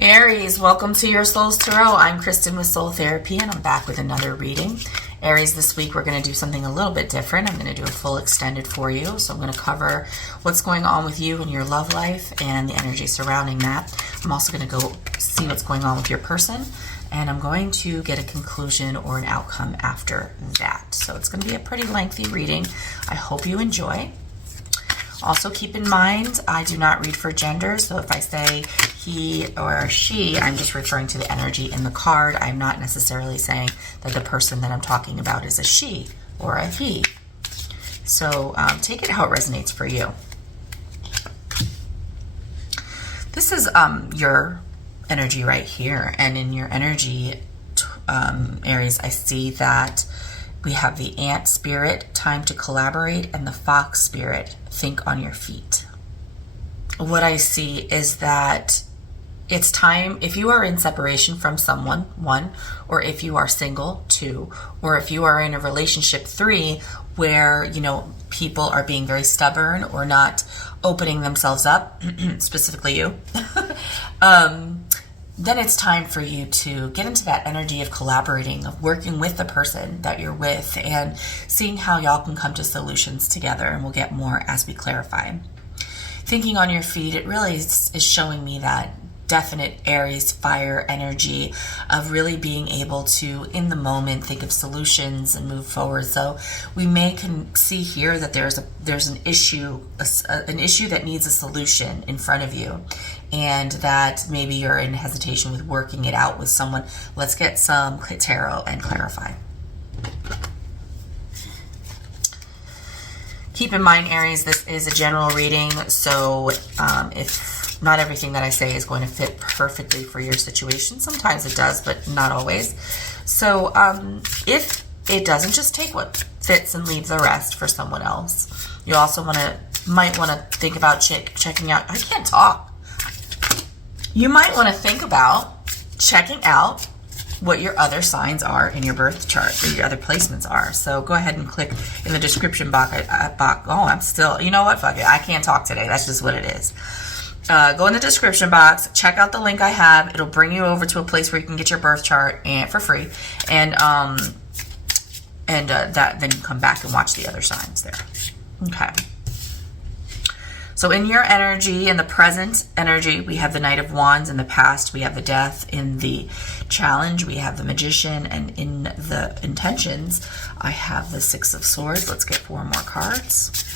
Aries, welcome to your Soul's Tarot. I'm Kristen with Soul Therapy, and I'm back with another reading. Aries, this week we're going to do something a little bit different. I'm going to do a full extended for you. So I'm going to cover what's going on with you and your love life and the energy surrounding that. I'm also going to go see what's going on with your person, and I'm going to get a conclusion or an outcome after that. So it's going to be a pretty lengthy reading. I hope you enjoy. Also keep in mind, I do not read for gender, so if I say he or she, I'm just referring to the energy in the card. I'm not necessarily saying that the person that I'm talking about is a she or a he. So take it how it resonates for you. This is your energy right here, and in your energy, Aries, I see that we have the ant spirit, time to collaborate, and the fox spirit, think on your feet. What I see is that it's time, if you are in separation from someone, 1, or if you are single, 2, or if you are in a relationship, 3, where, you know, people are being very stubborn or not opening themselves up, specifically you, then it's time for you to get into that energy of collaborating, of working with the person that you're with and seeing how y'all can come to solutions together, and we'll get more as we clarify. Thinking on your feet, it really is showing me that definite Aries fire energy of really being able to, in the moment, think of solutions and move forward. So we can see here that there's an issue that needs a solution in front of you, and that maybe you're in hesitation with working it out with someone. Let's get some tarot and clarify. Keep in mind, Aries, this is a general reading, so if not everything that I say is going to fit perfectly for your situation. Sometimes it does, but not always. So if it doesn't, just take what fits and leave the rest for someone else. You also might want to think about checking out. I can't talk. You might want to think about checking out what your other signs are in your birth chart, or your other placements are. So go ahead and click in the description box. I'm still, you know what? Fuck it. I can't talk today. That's just what it is. Go in the description box, check out the link I have. It'll bring you over to a place where you can get your birth chart and for free, and then you come back and watch the other signs there. Okay. So in your energy, in the present energy, we have the Knight of Wands. In the past, we have the Death. In the challenge, we have the Magician, and in the intentions, I have the Six of Swords. Let's get 4 more cards.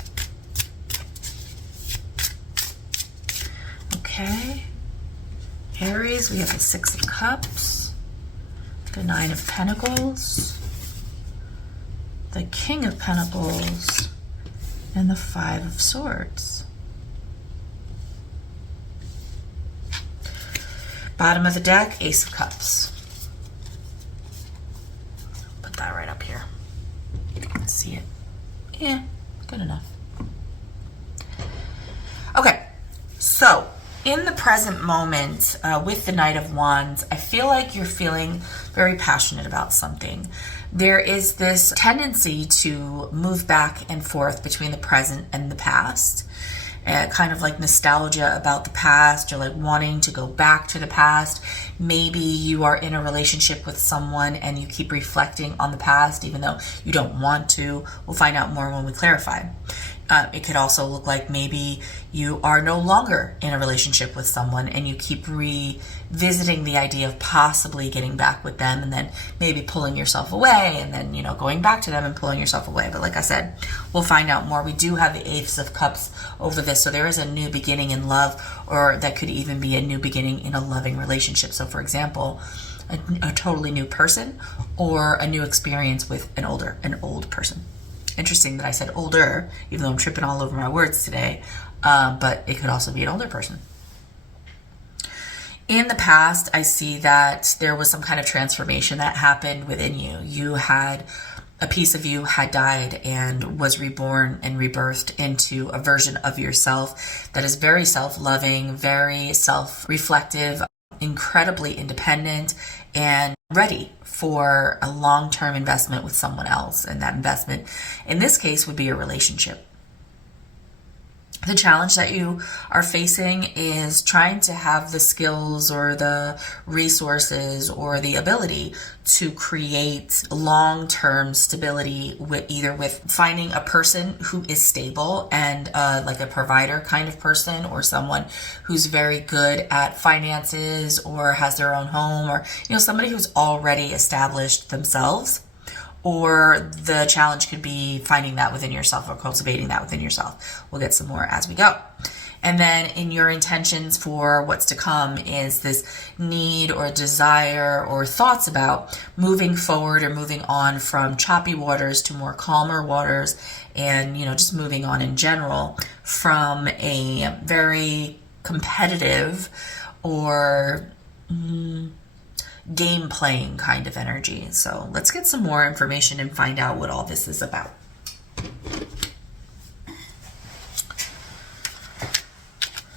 Okay, Aries, we have the Six of Cups, the Nine of Pentacles, the King of Pentacles, and the Five of Swords. Bottom of the deck, Ace of Cups. Put that right up here. Let's see it. Yeah, good enough. Okay, so in the present moment, with the Knight of Wands, I feel like you're feeling very passionate about something. There is this tendency to move back and forth between the present and the past. Kind of like nostalgia about the past, or like wanting to go back to the past. Maybe you are in a relationship with someone and you keep reflecting on the past even though you don't want to. We'll find out more when we clarify. It could also look like maybe you are no longer in a relationship with someone and you keep revisiting the idea of possibly getting back with them, and then maybe pulling yourself away, and then, you know, going back to them and pulling yourself away. But like I said, we'll find out more. We do have the Ace of Cups over this, so there is a new beginning in love, or that could even be a new beginning in a loving relationship. So for example, a totally new person, or a new experience with an old person. Interesting that I said older, even though I'm tripping all over my words today, but it could also be an older person. In the past, I see that there was some kind of transformation that happened within you. A piece of you had died and was reborn and rebirthed into a version of yourself that is very self-loving, very self-reflective, incredibly independent, and ready for a long-term investment with someone else. And that investment, in this case, would be a relationship. The challenge that you are facing is trying to have the skills or the resources or the ability to create long-term stability with either with finding a person who is stable and like a provider kind of person, or someone who's very good at finances or has their own home, or somebody who's already established themselves. Or the challenge could be finding that within yourself or cultivating that within yourself. We'll get some more as we go. And then in your intentions for what's to come is this need or desire or thoughts about moving forward or moving on from choppy waters to more calmer waters, and just moving on in general from a very competitive or game playing kind of energy. So let's get some more information and find out what all this is about.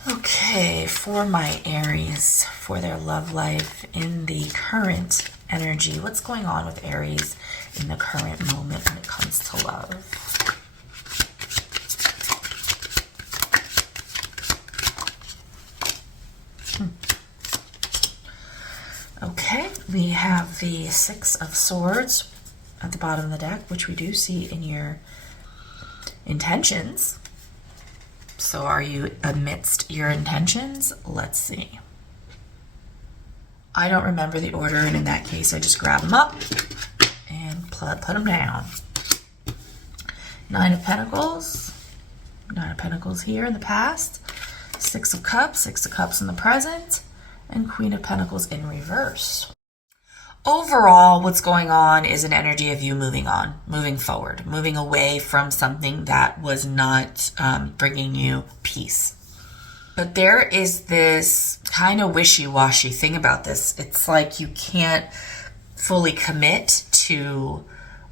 Okay, for my Aries, for their love life in the current energy, what's going on with Aries in the current moment when it comes to love? Okay, we have the Six of Swords at the bottom of the deck, which we do see in your intentions. So are you amidst your intentions? Let's see. I don't remember the order, and in that case, I just grab them up and put them down. Nine of Pentacles. Nine of Pentacles here in the past. Six of Cups in the present. And Queen of Pentacles in reverse. Overall, what's going on is an energy of you moving on, moving forward, moving away from something that was not bringing you peace. But there is this kind of wishy-washy thing about this. It's like you can't fully commit to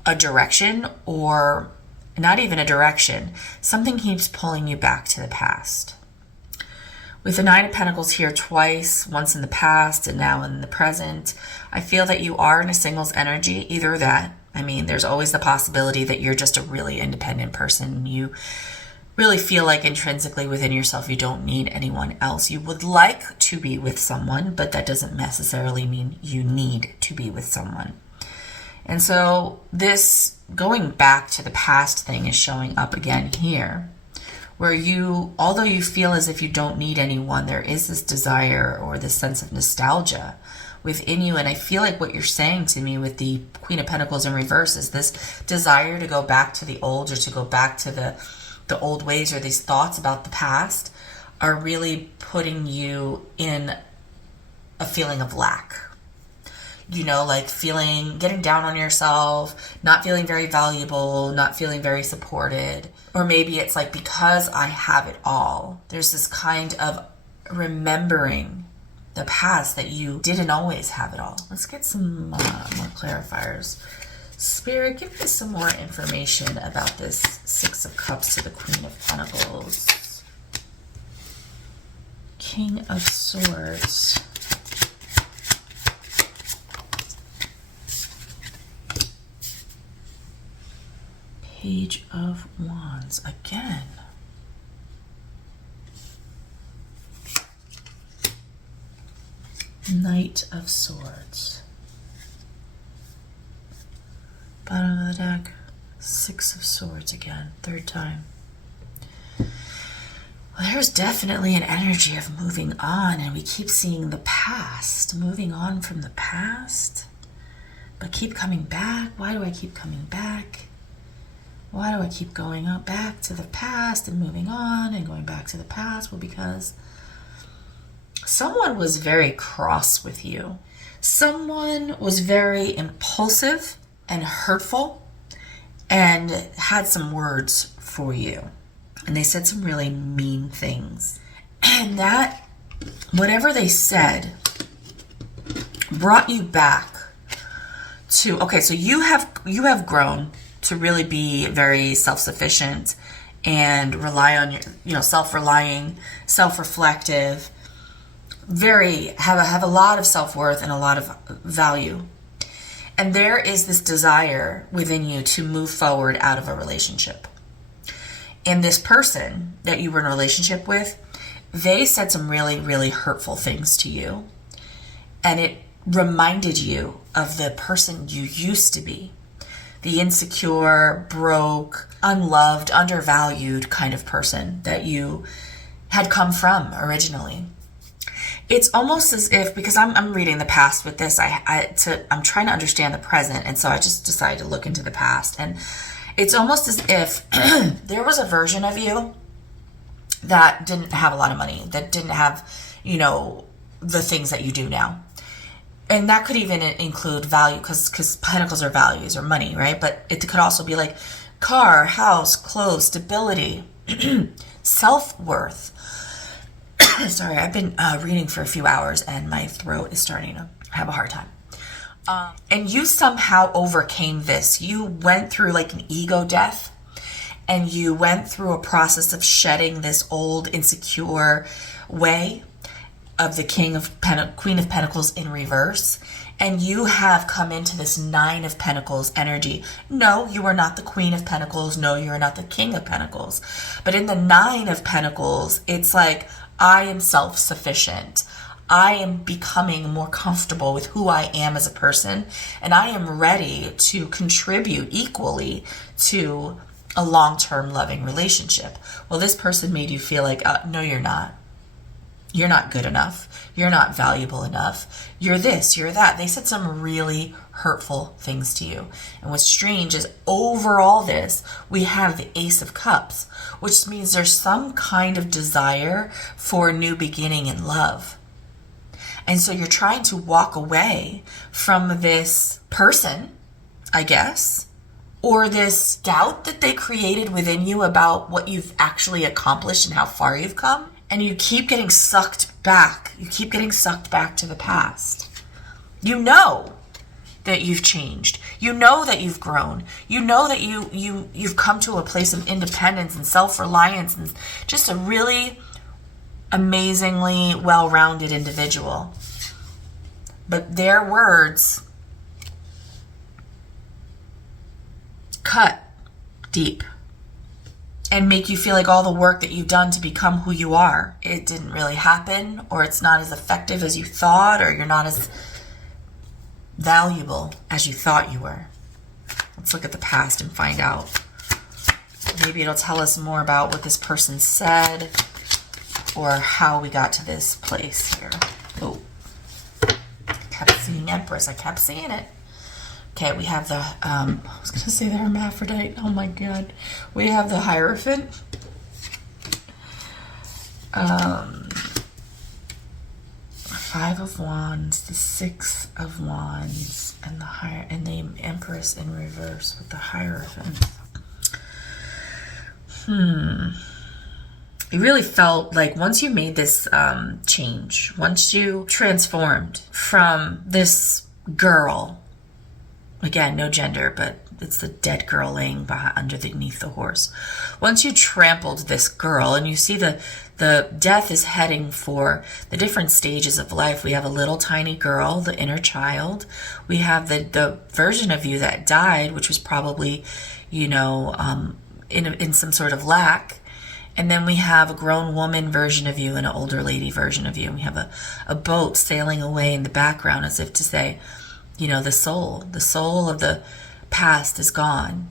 a direction, or not even a direction. Something keeps pulling you back to the past. With the Nine of Pentacles here twice, once in the past and now in the present, I feel that you are in a singles energy, either that. I mean, there's always the possibility that you're just a really independent person. You really feel like intrinsically within yourself you don't need anyone else. You would like to be with someone, but that doesn't necessarily mean you need to be with someone. And so this going back to the past thing is showing up again here, where you, although you feel as if you don't need anyone, there is this desire or this sense of nostalgia within you. And I feel like what you're saying to me with the Queen of Pentacles in reverse is this desire to go back to the old, or to go back to the old ways, or these thoughts about the past are really putting you in a feeling of lack. Like getting down on yourself, not feeling very valuable, not feeling very supported. Or maybe it's like, because I have it all, there's this kind of remembering the past that you didn't always have it all. Let's get some more clarifiers. Spirit, give me some more information about this Six of Cups to the Queen of Pentacles. King of Swords. Page of Wands again. Knight of Swords. Bottom of the deck, Six of Swords again, third time. Well, there's definitely an energy of moving on, and we keep seeing the past, moving on from the past, but keep coming back. Why do I keep coming back? Why do I keep going up back to the past and moving on and going back to the past? Well, because someone was very cross with you. Someone was very impulsive and hurtful and had some words for you. And they said some really mean things. And that, whatever they said, brought you back to, okay, so you have grown to really be very self-sufficient and rely on your, self-relying, self-reflective, have a lot of self-worth and a lot of value. And there is this desire within you to move forward out of a relationship. And this person that you were in a relationship with, they said some really, really hurtful things to you. And it reminded you of the person you used to be. The insecure, broke, unloved, undervalued kind of person that you had come from originally. It's almost as if, because I'm reading the past with this, I'm trying to understand the present, and so I just decided to look into the past. And it's almost as if there was a version of you that didn't have a lot of money, that didn't have, the things that you do now. And that could even include value, because pentacles are values or money, right? But it could also be like car, house, clothes, stability, self-worth. Sorry, I've been reading for a few hours and my throat is starting to have a hard time. And you somehow overcame this. You went through like an ego death, and you went through a process of shedding this old insecure way of the Queen of Pentacles in reverse. And you have come into this Nine of Pentacles energy. No, you are not the Queen of Pentacles. No, you are not the King of Pentacles. But in the Nine of Pentacles, it's like, I am self-sufficient. I am becoming more comfortable with who I am as a person, and I am ready to contribute equally to a long-term loving relationship. Well, this person made you feel like, no, you're not. You're not good enough. You're not valuable enough. You're this, you're that. They said some really hurtful things to you. And what's strange is over all this, we have the Ace of Cups, which means there's some kind of desire for a new beginning in love. And so you're trying to walk away from this person, I guess, or this doubt that they created within you about what you've actually accomplished and how far you've come. And you keep getting sucked back. You keep getting sucked back to the past. You know that you've changed. You know that you've grown. You know that you've come to a place of independence and self-reliance and just a really amazingly well-rounded individual. But their words cut deep and make you feel like all the work that you've done to become who you are, it didn't really happen, or it's not as effective as you thought, or you're not as valuable as you thought you were. Let's look at the past and find out. Maybe it'll tell us more about what this person said or how we got to this place here. Oh, I kept seeing Empress. I kept seeing it. Okay, we have the, I was going to say the Hermaphrodite. Oh my God. We have the Hierophant. Five of Wands, the Six of Wands, and the Empress in reverse with the Hierophant. It really felt like once you made this change, once you transformed from this girl, again, no gender, but it's the dead girl laying underneath the horse. Once you trampled this girl, and you see the death is heading for the different stages of life. We have a little tiny girl, the inner child. We have the version of you that died, which was probably, in some sort of lack. And then we have a grown woman version of you and an older lady version of you. And we have a boat sailing away in the background as if to say, the soul of the past is gone.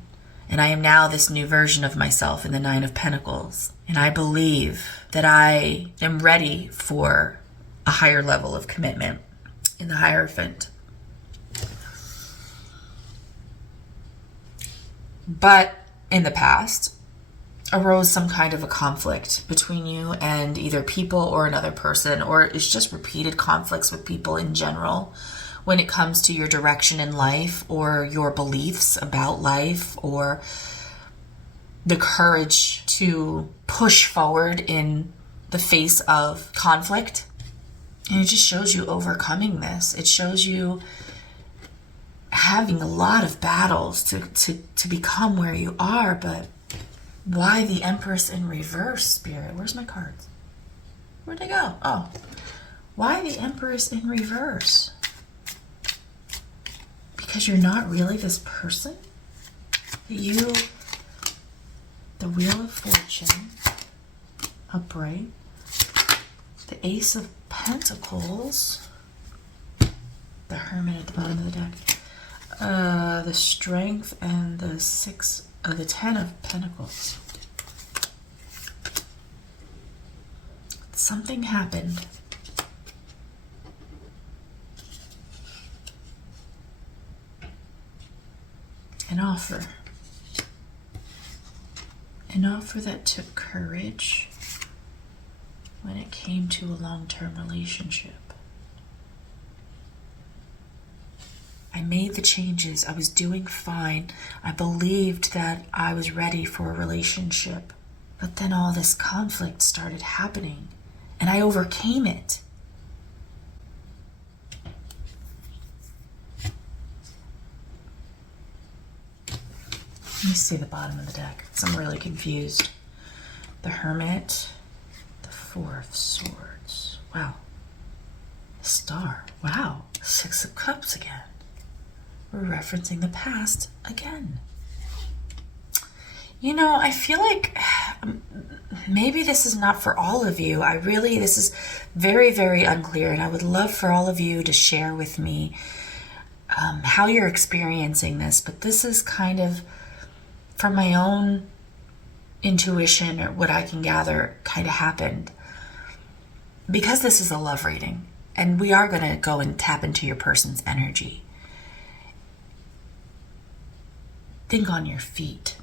And I am now this new version of myself in the Nine of Pentacles. And I believe that I am ready for a higher level of commitment in the Hierophant. But in the past, arose some kind of a conflict between you and either people or another person, or it's just repeated conflicts with people in general when it comes to your direction in life or your beliefs about life or the courage to push forward in the face of conflict. And it just shows you overcoming this. It shows you having a lot of battles to become where you are. But why the Empress in reverse, Spirit? Where's my cards? Where'd they go? Oh, why the Empress in reverse? Because you're not really this person. The the Wheel of Fortune, upright, the Ace of Pentacles, the Hermit at the bottom of the deck, the Strength, and the Ten of Pentacles. Something happened. An offer. An offer that took courage when it came to a long-term relationship. I made the changes. I was doing fine. I believed that I was ready for a relationship. But then all this conflict started happening, and I overcame it. Let me see the bottom of the deck, because I'm really confused. The Hermit, the Four of Swords. Wow. The Star. Wow. Six of Cups again. We're referencing the past again. You know, I feel like maybe this is not for all of you. This is very, very unclear, and I would love for all of you to share with me how you're experiencing this. But this is kind of, from my own intuition or what I can gather, kind of happened. Because this is a love reading, and we are going to go and tap into your person's energy. Think on your feet.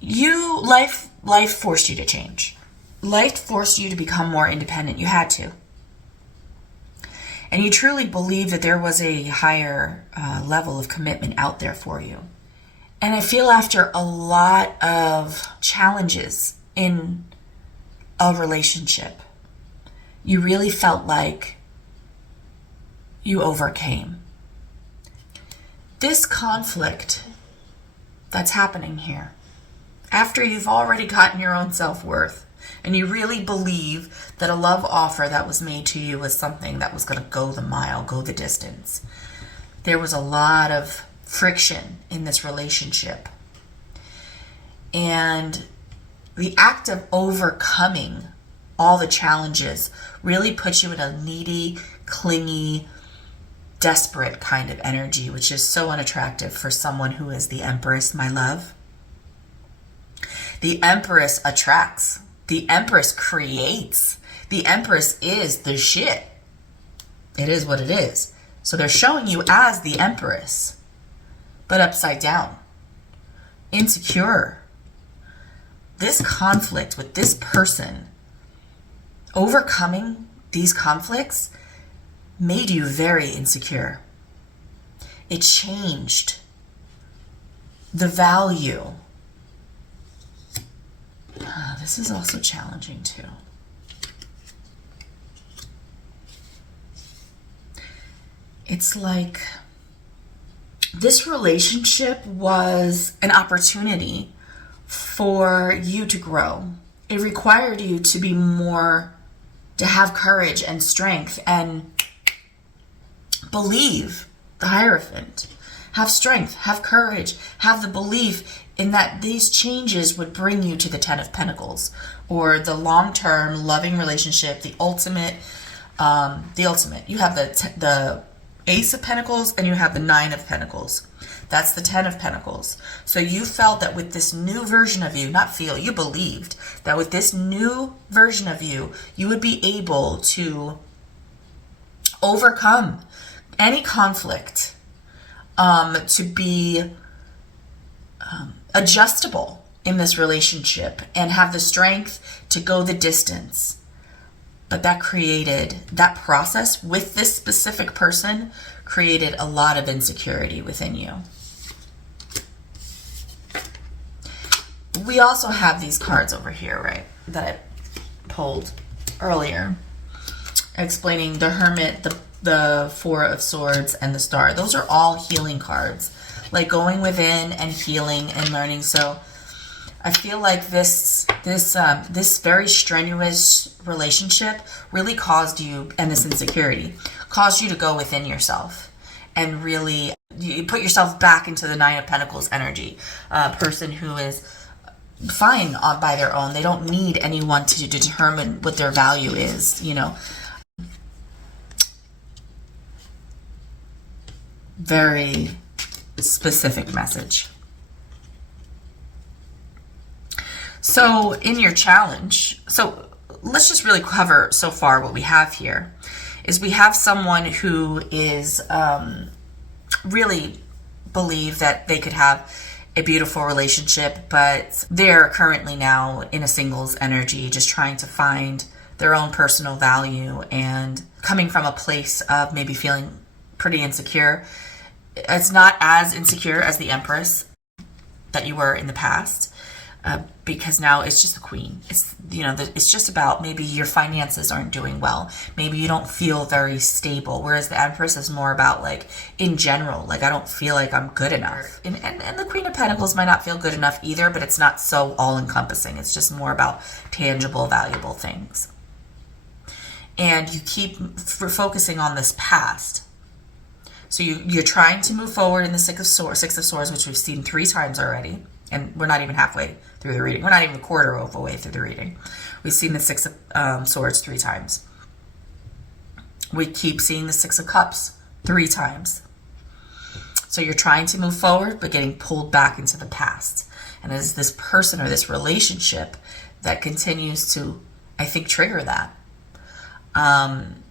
Life forced you to change. Life forced you to become more independent. You had to. And you truly believed that there was a higher level of commitment out there for you. And I feel after a lot of challenges in a relationship, you really felt like you overcame. This conflict that's happening here, after you've already gotten your own self-worth, and you really believe that a love offer that was made to you was something that was going to go the mile, go the distance. There was a lot of friction in this relationship. And the act of overcoming all the challenges really puts you in a needy, clingy, desperate kind of energy, which is so unattractive for someone who is the Empress, my love. The Empress attracts. The Empress creates. The Empress is the shit. It is what it is. So they're showing you as the Empress, but upside down. Insecure. This conflict with this person, overcoming these conflicts, made you very insecure. It changed the value. This is also challenging too. It's like this relationship was an opportunity for you to grow. It required you to be more, to have courage and strength and believe the Hierophant. Have strength, have courage, have the belief in that these changes would bring you to the Ten of Pentacles, or the long-term loving relationship, the ultimate. You have the Ace of Pentacles and you have the Nine of Pentacles. That's the Ten of Pentacles. So you felt that with this new version of you, you believed that with this new version of you, you would be able to overcome any conflict, to be adjustable in this relationship and have the strength to go the distance. But that process with this specific person created a lot of insecurity within you. We also have these cards over here, right, that I pulled earlier, explaining the Hermit, the Four of Swords, and the Star. Those are all healing cards, like going within and healing and learning. So I feel like this very strenuous relationship really caused you, and this insecurity caused you to go within yourself and really you put yourself back into the Nine of Pentacles energy. A person who is fine by their own. They don't need anyone to determine what their value is, you know. Very specific message. So in your challenge, so let's just really cover so far what we have here is we have someone who is really believe that they could have a beautiful relationship, but they're currently now in a singles energy, just trying to find their own personal value and coming from a place of maybe feeling pretty insecure. It's not as insecure as the Empress that you were in the past, because now it's just the Queen. It's, you know, it's just about maybe your finances aren't doing well. Maybe you don't feel very stable, whereas the Empress is more about, like, in general, like, I don't feel like I'm good enough. And the Queen of Pentacles might not feel good enough either, but it's not so all-encompassing. It's just more about tangible, valuable things. And you keep focusing on this past. So you're trying to move forward in the Six of Swords, which we've seen 3 times already. And we're not even halfway through the reading. We're not even a quarter of a way through the reading. We've seen the Six of Swords 3 times. We keep seeing the Six of Cups 3 times. So you're trying to move forward, but getting pulled back into the past. And there's this person or this relationship that continues to, I think, trigger that.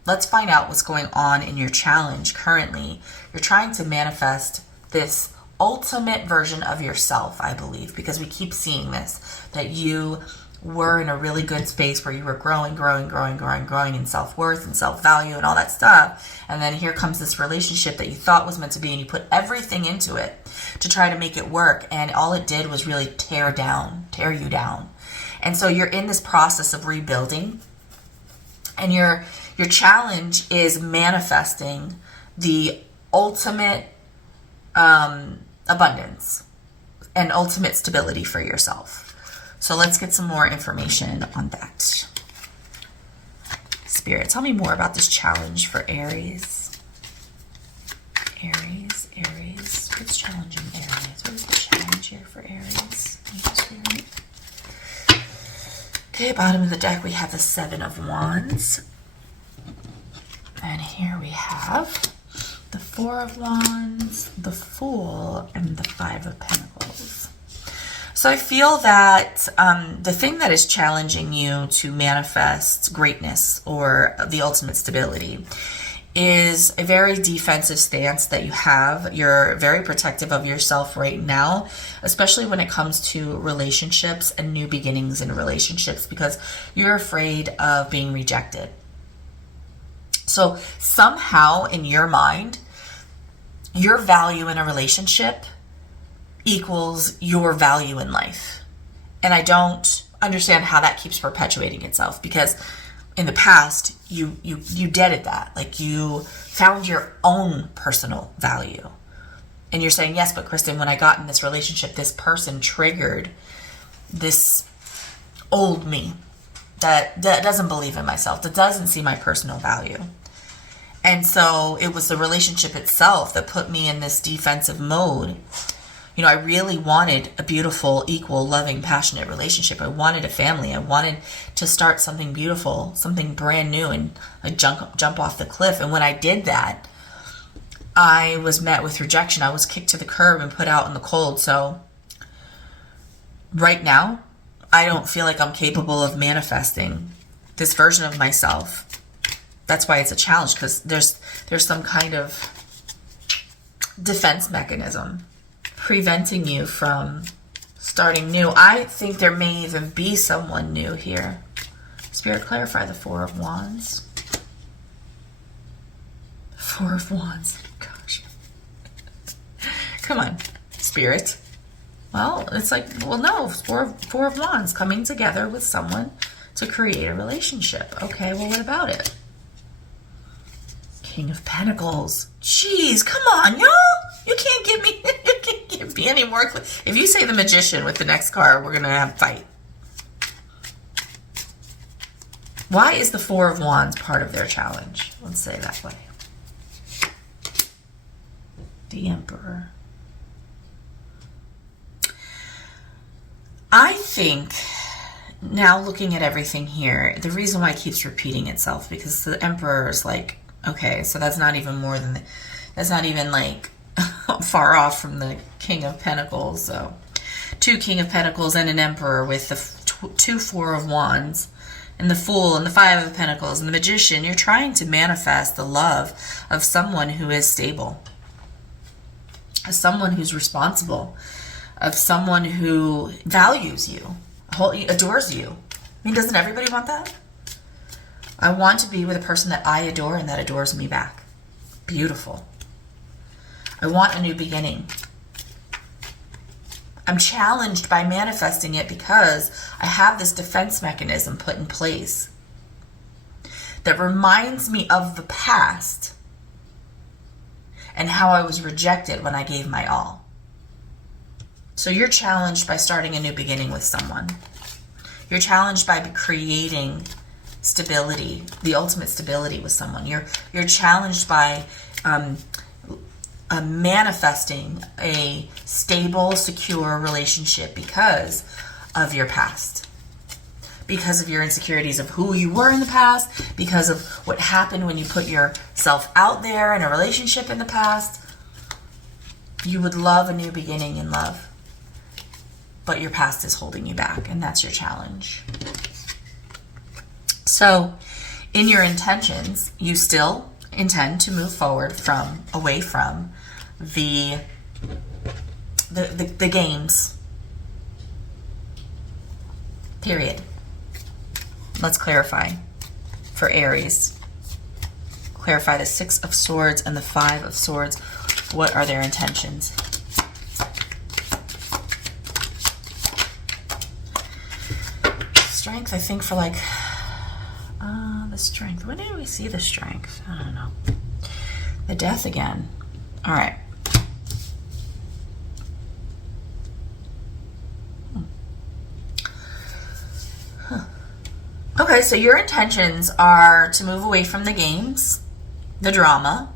Let's find out what's going on in your challenge currently. You're trying to manifest this ultimate version of yourself, I believe, because we keep seeing this, that you were in a really good space where you were growing in self-worth and self-value and all that stuff. And then here comes this relationship that you thought was meant to be, and you put everything into it to try to make it work. And all it did was really tear you down. And so you're in this process of rebuilding, and your challenge is manifesting the ultimate abundance and ultimate stability for yourself. So let's get some more information on that. Spirit, tell me more about this challenge for Aries. Aries. What's challenging Aries? What is the challenge here for Aries? Spirit. Okay, bottom of the deck we have the Seven of Wands. And here we have the Four of Wands, the Fool, and the Five of Pentacles. So I feel that the thing that is challenging you to manifest greatness or the ultimate stability is a very defensive stance that you have. You're very protective of yourself right now, especially when it comes to relationships and new beginnings in relationships, because you're afraid of being rejected. So somehow in your mind, your value in a relationship equals your value in life. And I don't understand how that keeps perpetuating itself, because in the past, you deaded that. Like, you found your own personal value. And you're saying, yes, but Kristen, when I got in this relationship, this person triggered this old me that doesn't believe in myself, that doesn't see my personal value. And so it was the relationship itself that put me in this defensive mode. You know, I really wanted a beautiful, equal, loving, passionate relationship. I wanted a family. I wanted to start something beautiful, something brand new, and jump off the cliff. And when I did that, I was met with rejection. I was kicked to the curb and put out in the cold. So right now, I don't feel like I'm capable of manifesting this version of myself. That's why it's a challenge, because there's some kind of defense mechanism preventing you from starting new. I think there may even be someone new here. Spirit, clarify the Four of Wands. Four of Wands. Gosh. Come on, Spirit. Well, it's like, well, no, Four of Wands, coming together with someone to create a relationship. Okay, well, what about it? King of Pentacles. Jeez, come on, y'all. You can't give me any more. If you say the Magician with the next card, we're going to have a fight. Why is the Four of Wands part of their challenge? Let's say it that way. The Emperor. I think, now looking at everything here, the reason why it keeps repeating itself, because the Emperor is like, okay, so that's not even more than, that's not even like far off from the King of Pentacles. So 2 King of Pentacles and an Emperor with the 2 Four of Wands and the Fool and the 5 of Pentacles and the Magician. You're trying to manifest the love of someone who is stable, of someone who's responsible, of someone who values you, adores you. I mean, doesn't everybody want that? I want to be with a person that I adore and that adores me back. Beautiful. I want a new beginning. I'm challenged by manifesting it because I have this defense mechanism put in place that reminds me of the past and how I was rejected when I gave my all. So you're challenged by starting a new beginning with someone. You're challenged by creating stability, the ultimate stability with someone. You're challenged by manifesting a stable, secure relationship because of your past. Because of your insecurities of who you were in the past, because of what happened when you put yourself out there in a relationship in the past. You would love a new beginning in love, but your past is holding you back, and that's your challenge. So in your intentions, you still intend to move forward away from the games. Period. Let's clarify for Aries. Clarify the 6 of Swords and the 5 of Swords. What are their intentions? Strength, I think, for like the Strength. When did we see the Strength? I don't know. The Death again. All right. Okay, so your intentions are to move away from the games, the drama,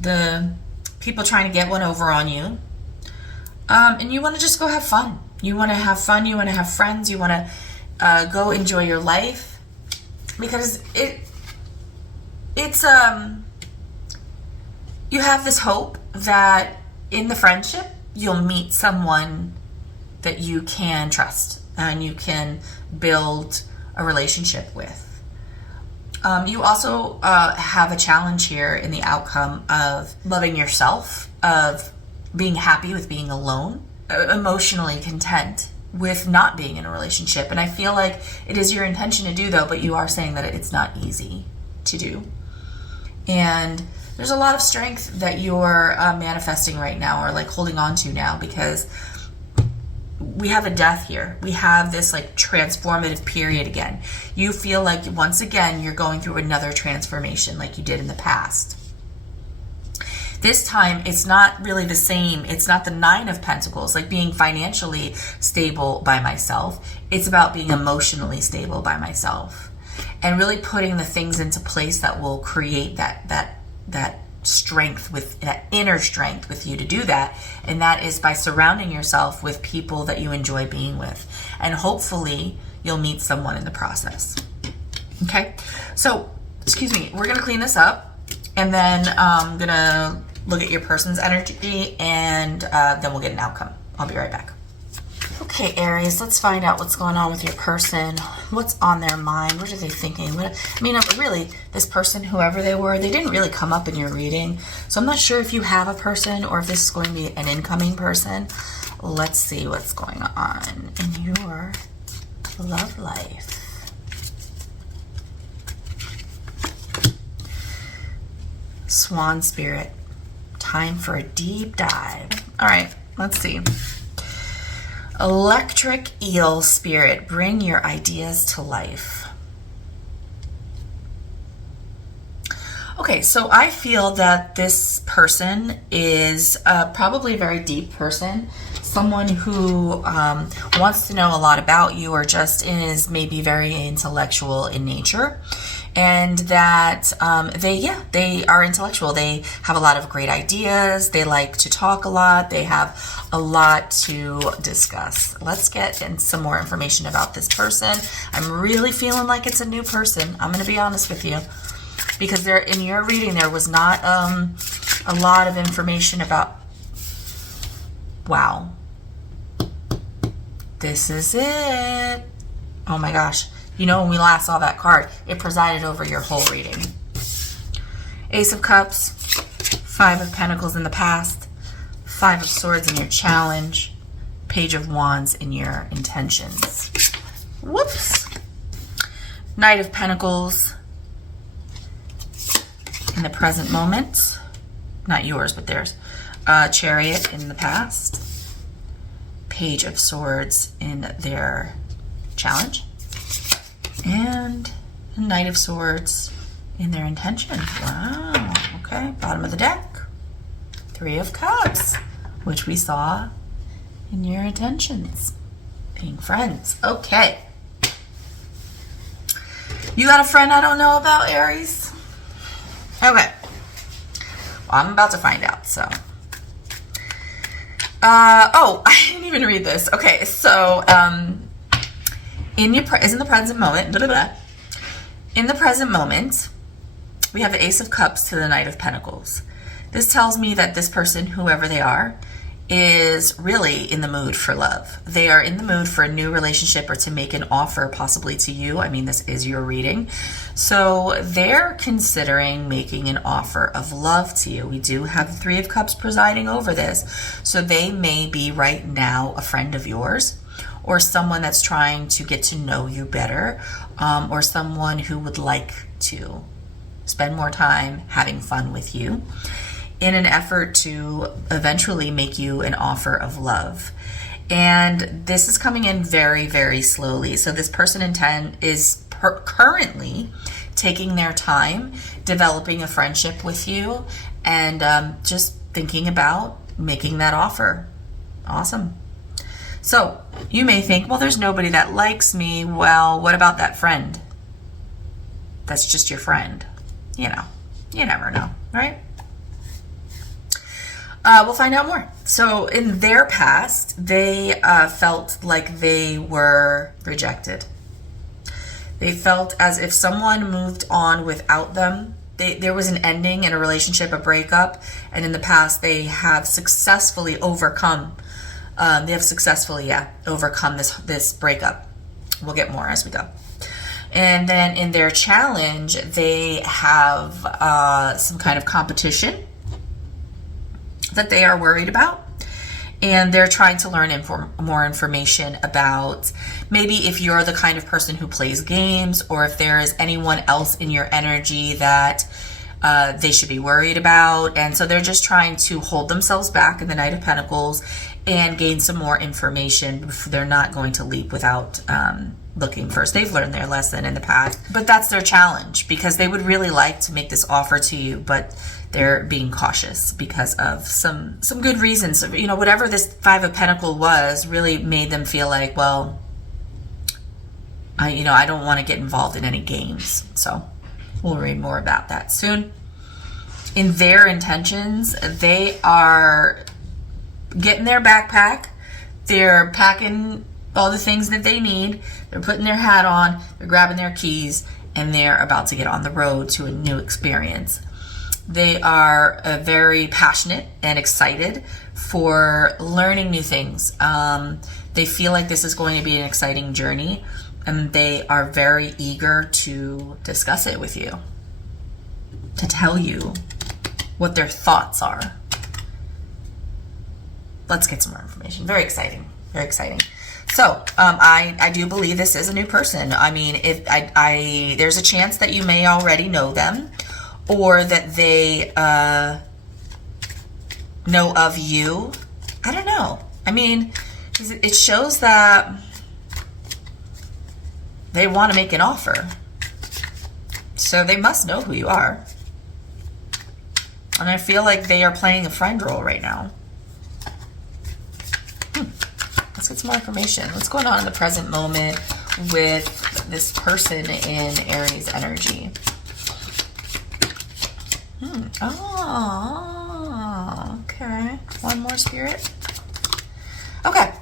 the people trying to get one over on you, and you want to just go have fun. You want to have fun. You want to have friends. You want to go enjoy your life, because it's you have this hope that in the friendship you'll meet someone that you can trust and you can build a relationship with. You also have a challenge here in the outcome of loving yourself, of being happy with being alone, emotionally content with not being in a relationship. And I feel like it is your intention to do, though, but you are saying that it's not easy to do. And there's a lot of strength that you're manifesting right now, or like holding on to now, because we have a death here. We have this like transformative period again. You feel like once again you're going through another transformation like you did in the past. This time it's not really the same. It's not the 9 of Pentacles, like being financially stable by myself. It's about being emotionally stable by myself and really putting the things into place that will create that strength, with that inner strength with you to do that. And that is by surrounding yourself with people that you enjoy being with, and hopefully you'll meet someone in the process. Okay, so excuse me, we're gonna clean this up, and then I'm gonna look at your person's energy, and then we'll get an outcome. I'll be right back. Okay, Aries, let's find out what's going on with your person. What's on their mind? What are they thinking? Really, this person, whoever they were, they didn't really come up in your reading. So I'm not sure if you have a person or if this is going to be an incoming person. Let's see what's going on in your love life. Swan Spirit. Time for a deep dive. All right, let's see. Electric Eel Spirit, bring your ideas to life. Okay, so I feel that this person is probably a very deep person, someone who wants to know a lot about you, or just is maybe very intellectual in nature. and that they are intellectual. They have a lot of great ideas. They like to talk a lot. They have a lot to discuss. Let's get in some more information about this person. I'm really feeling like it's a new person. I'm going to be honest with you, because there, in your reading, there was not a lot of information about. Wow. This is it. Oh my gosh. You know, when we last saw that card, it presided over your whole reading. Ace of Cups, Five of Pentacles in the past, Five of Swords in your challenge, Page of Wands in your intentions. Whoops. Knight of Pentacles in the present moment. Not yours, but theirs. Chariot in the past. Page of Swords in their challenge. And a Knight of Swords in their intention. Wow. Okay. Bottom of the deck. Three of Cups, which we saw in your intentions. Being friends. Okay. You got a friend I don't know about, Aries? Okay. Well, I'm about to find out, so. Oh, I didn't even read this. Okay, so, in the present moment, in the present moment, we have the Ace of Cups to the Knight of Pentacles. This tells me that this person, whoever they are, is really in the mood for love. They are in the mood for a new relationship or to make an offer possibly to you. I mean, this is your reading. So they're considering making an offer of love to you. We do have the Three of Cups presiding over this. So they may be right now a friend of yours, or someone that's trying to get to know you better, or someone who would like to spend more time having fun with you in an effort to eventually make you an offer of love. And this is coming in very, very slowly. So this person is currently taking their time developing a friendship with you and just thinking about making that offer. Awesome. So you may think, well, there's nobody that likes me. Well, what about that friend? That's just your friend. You know, you never know, right? We'll find out more. So in their past, they felt like they were rejected. They felt as if someone moved on without them. There was an ending in a relationship, a breakup, and in the past they have successfully overcome. Overcome this breakup. We'll get more as we go. And then in their challenge, they have some kind of competition that they are worried about, and they're trying to learn more information about maybe if you're the kind of person who plays games, or if there is anyone else in your energy that they should be worried about. And so they're just trying to hold themselves back in the Knight of Pentacles and gain some more information. They're not going to leap without looking first. They've learned their lesson in the past, but that's their challenge, because they would really like to make this offer to you, but they're being cautious because of some good reasons. You know, whatever this Five of Pentacles was really made them feel like, well, I don't want to get involved in any games. So we'll read more about that soon. In their intentions, they are getting their backpack. They're packing all the things that they need. They're putting their hat on. They're grabbing their keys, and they're about to get on the road to a new experience. They are very passionate and excited for learning new things. They feel like this is going to be an exciting journey, and they are very eager to discuss it with you, to tell you what their thoughts are. Let's get some more information. Very exciting. Very exciting. So I do believe this is a new person. I mean, if there's a chance that you may already know them, or that they know of you. I don't know. I mean, it shows that they want to make an offer. So they must know who you are. And I feel like they are playing a friend role right now. Let's get some more information. What's going on in the present moment with this person in Aries energy. Oh, okay. One more, Spirit. Okay.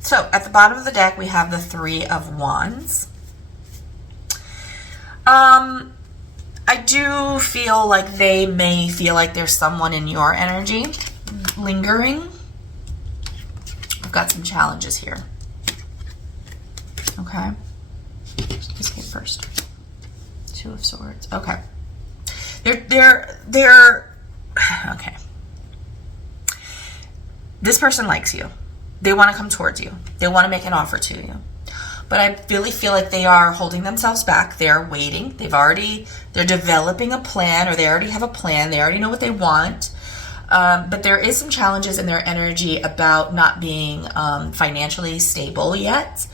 So at the bottom of the deck, we have the Three of Wands. I do feel like they may feel like there's someone in your energy lingering. I've got some challenges here. Okay. This came first. Two of Swords. Okay. They're okay. This person likes you. They want to come towards you. They want to make an offer to you. But I really feel like they are holding themselves back. They're waiting. They're developing a plan, or they already have a plan. They already know what they want. But there is some challenges in their energy about not being financially stable yet.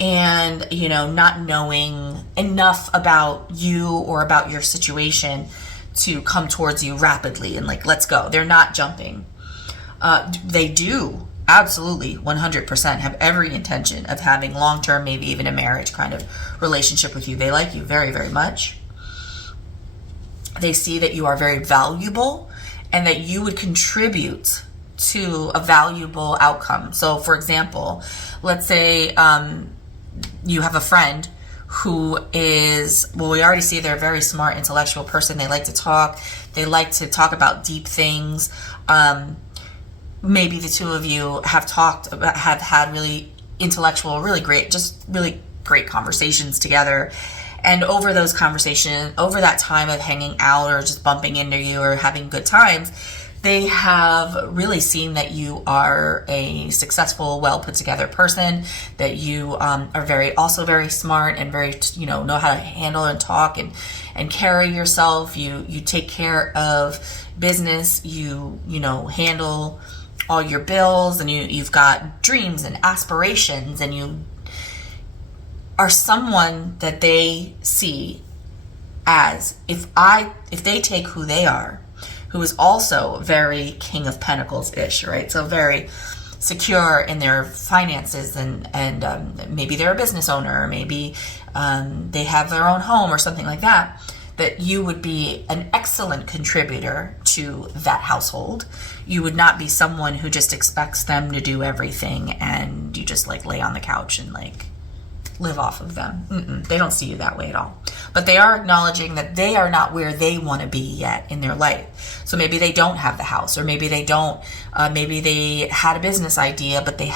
And, you know, not knowing enough about you or about your situation to come towards you rapidly and like, let's go. They're not jumping. They do absolutely 100% have every intention of having long-term, maybe even a marriage kind of relationship with you. They like you very, very much. They see that you are very valuable and that you would contribute to a valuable outcome. So for example, let's say you have a friend who is, well, we already see they're a very smart, intellectual person. They like to talk. They like to talk about deep things. Maybe the two of you have had really intellectual, really great conversations together. And over those conversations, over that time of hanging out or just bumping into you or having good times, they have really seen that you are a successful, well put together person, that you are also very smart and very, know how to handle and talk and carry yourself. You take care of business, you handle all your bills, and you've got dreams and aspirations, and you are someone that they see as, if they take who they are, who is also very King of Pentacles-ish, right? So very secure in their finances, and maybe they're a business owner, or maybe they have their own home or something like that, that you would be an excellent contributor to that household. You would not be someone who just expects them to do everything and you just like lay on the couch and like live off of them. They don't see you that way at all. But they are acknowledging that they are not where they want to be yet in their life. So maybe they don't have the house, or maybe they don't, maybe they had a business idea, but it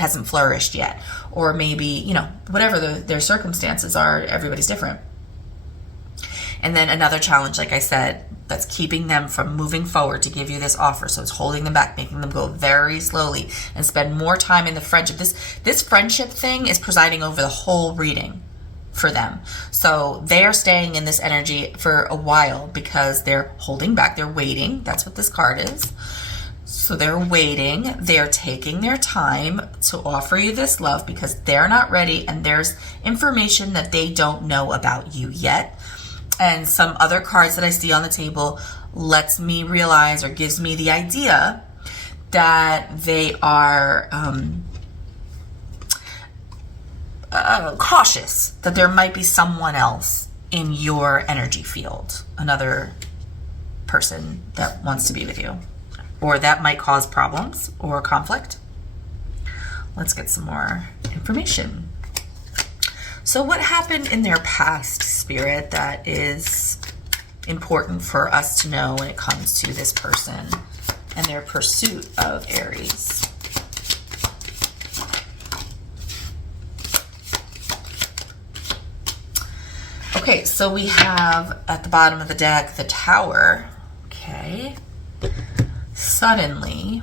hasn't flourished yet. Or maybe, whatever their circumstances are, everybody's different. And then another challenge, like I said, that's keeping them from moving forward to give you this offer. So it's holding them back, making them go very slowly and spend more time in the friendship. This friendship thing is presiding over the whole reading for them. So they are staying in this energy for a while because they're holding back. They're waiting. That's what this card is. So they're waiting. They're taking their time to offer you this love because they're not ready, and there's information that they don't know about you yet. And some other cards that I see on the table lets me realize, or gives me the idea, that they are cautious, that there might be someone else in your energy field, another person that wants to be with you, or that might cause problems or conflict. Let's get some more information. So what happened in their past, Spirit, that is important for us to know when it comes to this person and their pursuit of Aries? Okay, so we have at the bottom of the deck the Tower. Okay. Suddenly,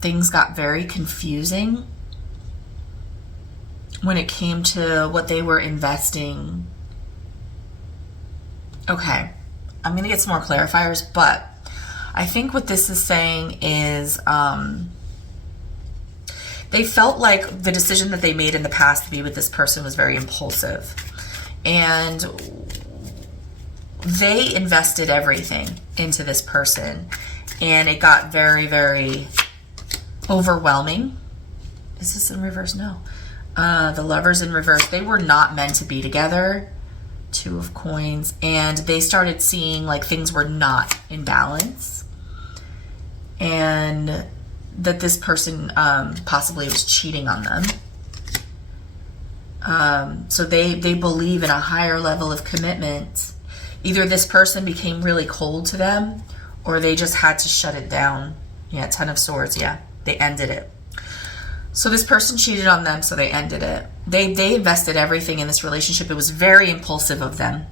things got very confusing when it came to what they were investing. Okay, I'm going to get some more clarifiers, but I think what this is saying is they felt like the decision that they made in the past to be with this person was very impulsive. And they invested everything into this person, and it got very, very overwhelming. Is this in reverse? No. The Lovers in reverse. They were not meant to be together. Two of Coins. And they started seeing like things were not in balance. And that this person possibly was cheating on them. So they believe in a higher level of commitment. Either this person became really cold to them, or they just had to shut it down. Yeah, Ten of Swords, yeah. They ended it. So this person cheated on them, so they ended it. They invested everything in this relationship. It was very impulsive of them.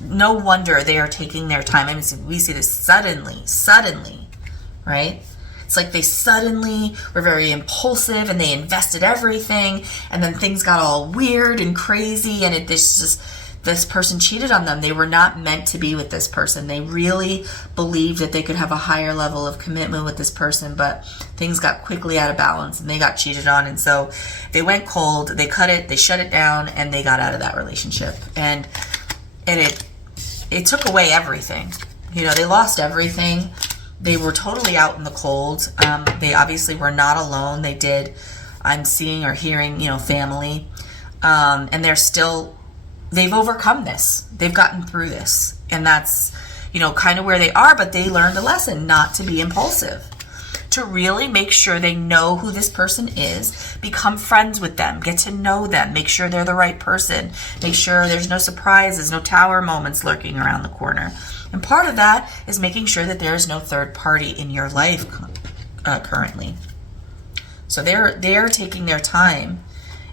No wonder they are taking their time. I mean, we see this suddenly, right? It's like they suddenly were very impulsive and they invested everything, and then things got all weird and crazy, and this person cheated on them. They were not meant to be with this person. They really believed that they could have a higher level of commitment with this person, but things got quickly out of balance and they got cheated on. And so they went cold, they cut it, they shut it down, and they got out of that relationship. And it took away everything. You know, they lost everything. They were totally out in the cold. They obviously were not alone. I'm seeing or hearing, family. And they've overcome this. They've gotten through this. And that's, kind of where they are, but they learned a lesson not to be impulsive. To really make sure they know who this person is, become friends with them, get to know them, make sure they're the right person, make sure there's no surprises, no tower moments lurking around the corner. And part of that is making sure that there is no third party in your life currently. So they're taking their time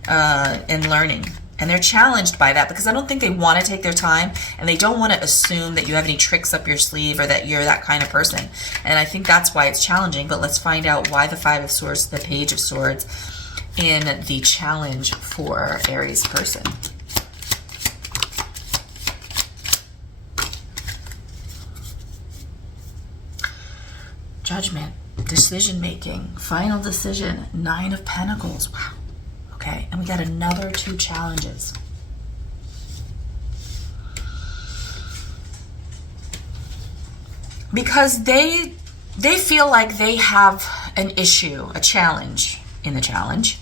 and learning. And they're challenged by that because I don't think they want to take their time, and they don't want to assume that you have any tricks up your sleeve or that you're that kind of person. And I think that's why it's challenging. But let's find out why the Five of Swords, the Page of Swords in the challenge for Aries person. Judgment, decision making, final decision, Nine of Pentacles. Wow. Okay, and we got another two challenges. Because they feel like they have an issue, a challenge in the challenge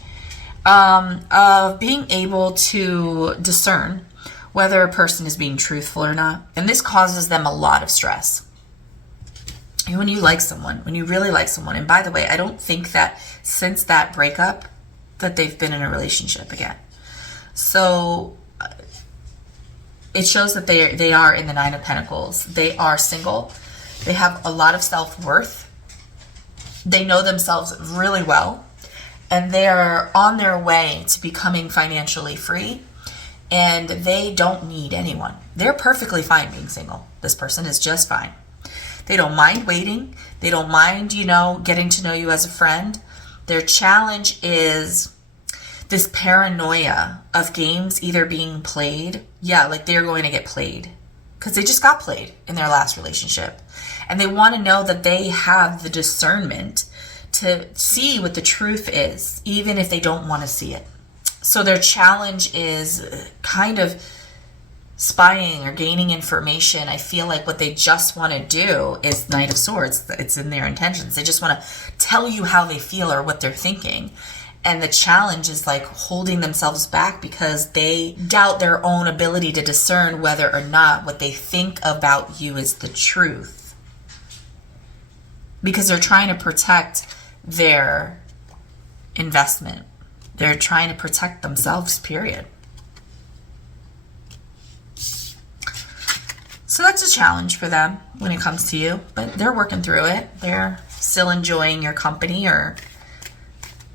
of being able to discern whether a person is being truthful or not. And this causes them a lot of stress. And when you like someone, when you really like someone, and by the way, I don't think that since that breakup that they've been in a relationship again. So it shows that they are in the Nine of Pentacles. They are single. They have a lot of self-worth. They know themselves really well. And they're on their way to becoming financially free. And they don't need anyone. They're perfectly fine being single. This person is just fine. They don't mind waiting. They don't mind, getting to know you as a friend. Their challenge is this paranoia of games either being played. Yeah, like they're going to get played because they just got played in their last relationship. And they want to know that they have the discernment to see what the truth is, even if they don't want to see it. So their challenge is kind of spying or gaining information. I feel like what they just want to do is Knight of Swords. It's in their intentions. They just want to tell you how they feel or what they're thinking. And the challenge is like holding themselves back because they doubt their own ability to discern whether or not what they think about you is the truth. Because they're trying to protect their investment. They're trying to protect themselves, period. So that's a challenge for them when it comes to you, but they're working through it. They're still enjoying your company or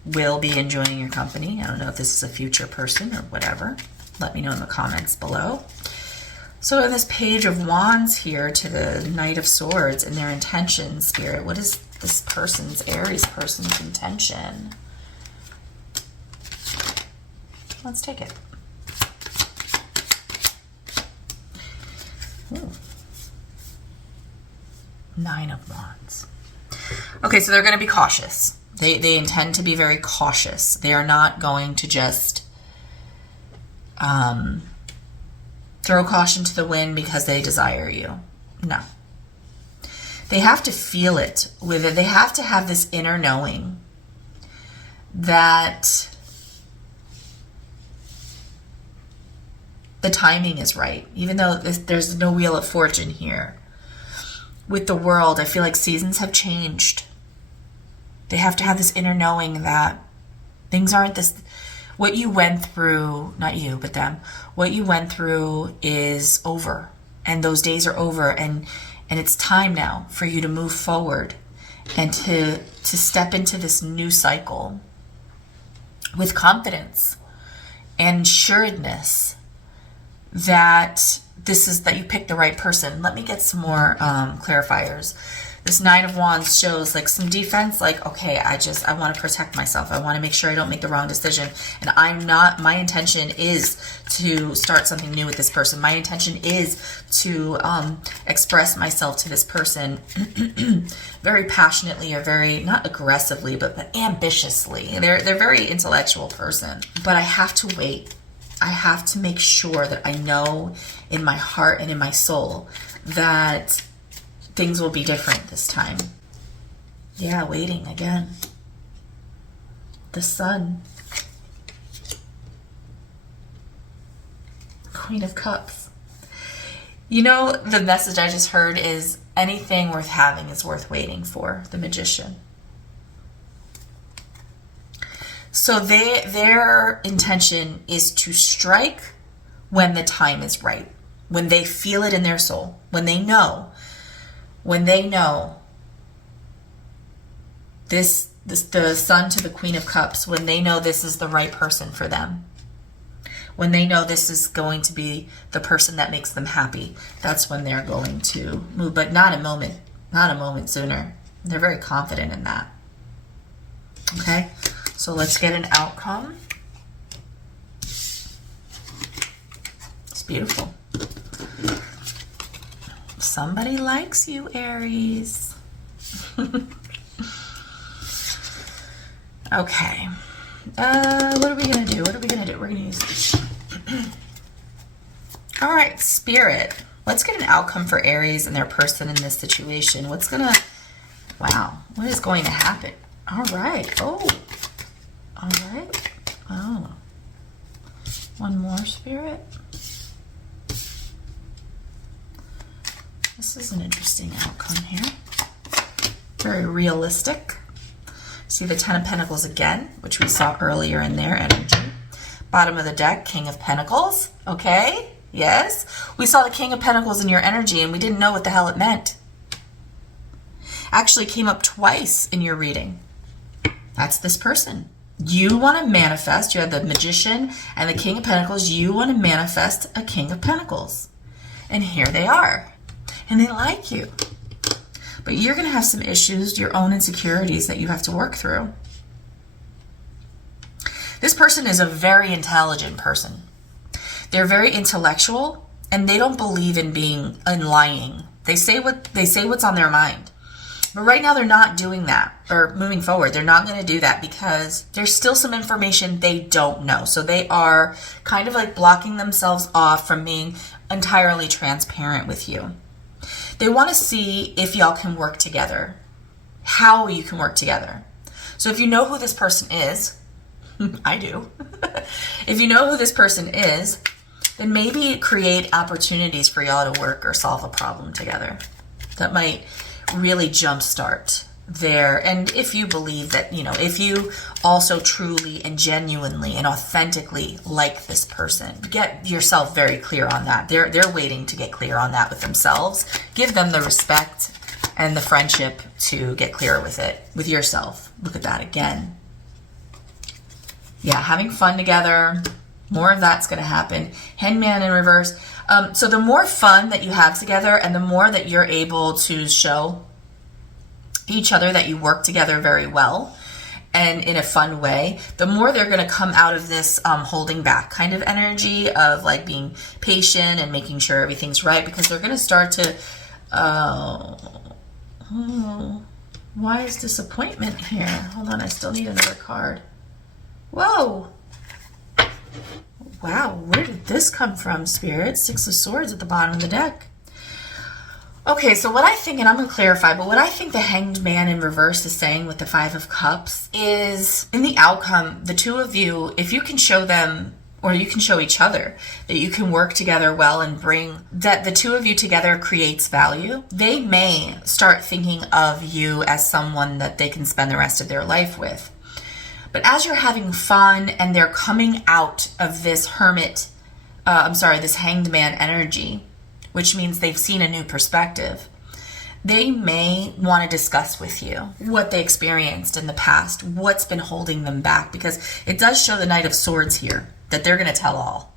will be enjoying your company. I don't know if this is a future person or whatever. Let me know in the comments below. So in this Page of Wands here to the Knight of Swords and their intention, Spirit, what is this person's, Aries person's intention? Let's take it. Ooh. Nine of Wands. Okay, so they're going to be cautious. They intend to be very cautious. They are not going to just throw caution to the wind because they desire you. No. They have to feel it with it. They have to have this inner knowing that The timing is right, even though there's no wheel of fortune here. With the world, I feel like seasons have changed. They have to have this inner knowing that things aren't this. What you went through, not you, but them, what you went through is over. And those days are over. And it's time now for you to move forward and to step into this new cycle with confidence and assuredness that that you picked the right person. Let me get some more clarifiers. This Nine of Wands shows like some defense, like, okay, I want to protect myself. I want to make sure I don't make the wrong decision. And my intention is to start something new with this person. My intention is to express myself to this person very passionately, or very, not aggressively, but ambitiously. They're a very intellectual person. But I have to wait. I have to make sure that I know in my heart and in my soul that things will be different this time. Yeah, waiting again. The Sun. Queen of Cups. You know, the message I just heard is anything worth having is worth waiting for. The Magician. So their intention is to strike when the time is right, when they feel it in their soul, when they know this the Sun to the Queen of Cups, when they know this is the right person for them, when they know this is going to be the person that makes them happy, that's when they're going to move, but not a moment sooner. They're very confident in that. Okay? So let's get an outcome. It's beautiful. Somebody likes you, Aries. Okay. What are we going to do? We're going to use this. All right, Spirit. Let's get an outcome for Aries and their person in this situation. What is going to happen? All right. Oh. All right. Oh. One more, Spirit. This is an interesting outcome here. Very realistic. See the Ten of Pentacles again, which we saw earlier in their energy. Bottom of the deck, King of Pentacles. Okay. Yes. We saw the King of Pentacles in your energy, and we didn't know what the hell it meant. Actually came up twice in your reading. That's this person. You want to manifest, you have the Magician and the King of Pentacles, you want to manifest a King of Pentacles. And here they are. And they like you. But you're going to have some issues, your own insecurities that you have to work through. This person is a very intelligent person. They're very intellectual, and they don't believe in lying. They say what's on their mind. But right now they're not doing that, or moving forward. They're not going to do that because there's still some information they don't know. So they are kind of like blocking themselves off from being entirely transparent with you. They want to see if y'all can work together, how you can work together. So if you know who this person is, I do. If you know who this person is, then maybe create opportunities for y'all to work or solve a problem together. That might really jumpstart there. And if you believe that, if you also truly and genuinely and authentically like this person, get yourself very clear on that. They're waiting to get clear on that with themselves. Give them the respect and the friendship to get clear with it, with yourself. Look at that again. Yeah, having fun together. More of that's going to happen. Hangman in reverse. So the more fun that you have together and the more that you're able to show each other that you work together very well and in a fun way, the more they're going to come out of this holding back kind of energy of like being patient and making sure everything's right, because they're going to start to, why is disappointment here? Hold on, I still need another card. Whoa. Wow, where did this come from, Spirit? Six of Swords at the bottom of the deck. Okay, so what I think, and I'm going to clarify, but what I think the Hanged Man in reverse is saying with the Five of Cups is, in the outcome, the two of you, if you can show them, or you can show each other that you can work together well and bring that the two of you together creates value. They may start thinking of you as someone that they can spend the rest of their life with. But as you're having fun and they're coming out of this this hanged man energy, which means they've seen a new perspective, they may want to discuss with you what they experienced in the past, what's been holding them back, because it does show the Knight of Swords here, that they're going to tell all.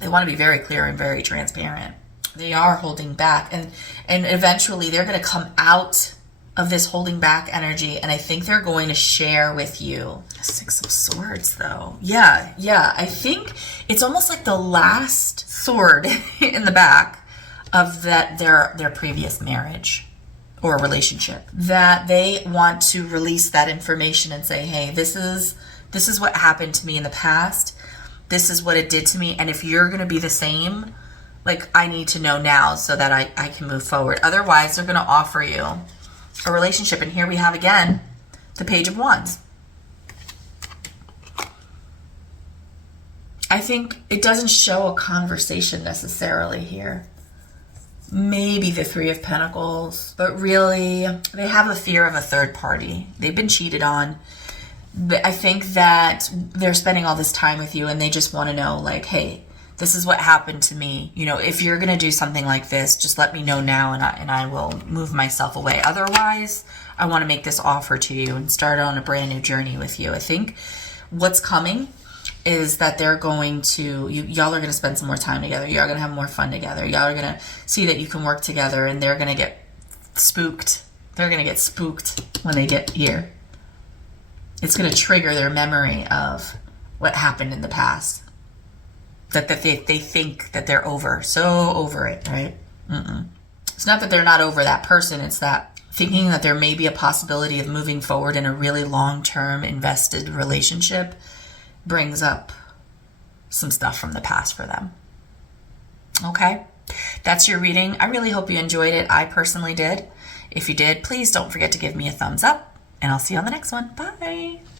They want to be very clear and very transparent. They are holding back, and eventually they're going to come out of this holding back energy, and I think they're going to share with you. Six of Swords, though. Yeah, I think it's almost like the last sword in the back of their previous marriage or relationship, that they want to release that information and say, hey, this is what happened to me in the past. This is what it did to me. And if you're going to be the same, like, I need to know now so that I can move forward. Otherwise, they're going to offer you a relationship. And here we have again the Page of Wands. I think it doesn't show a conversation necessarily here. Maybe the Three of Pentacles, but really they have a fear of a third party. They've been cheated on. I think that they're spending all this time with you and they just want to know, like, hey, this is what happened to me. You know, if you're going to do something like this, just let me know now and I will move myself away. Otherwise, I want to make this offer to you and start on a brand new journey with you. I think what's coming is that they're going to, y'all are going to spend some more time together. Y'all are going to have more fun together. Y'all are going to see that you can work together, and they're going to get spooked. They're going to get spooked when they get here. It's going to trigger their memory of what happened in the past. That they think that they're so over it, right? It's not that they're not over that person. It's that thinking that there may be a possibility of moving forward in a really long-term invested relationship brings up some stuff from the past for them. Okay, that's your reading. I really hope you enjoyed it. I personally did. If you did, please don't forget to give me a thumbs up, and I'll see you on the next one. Bye.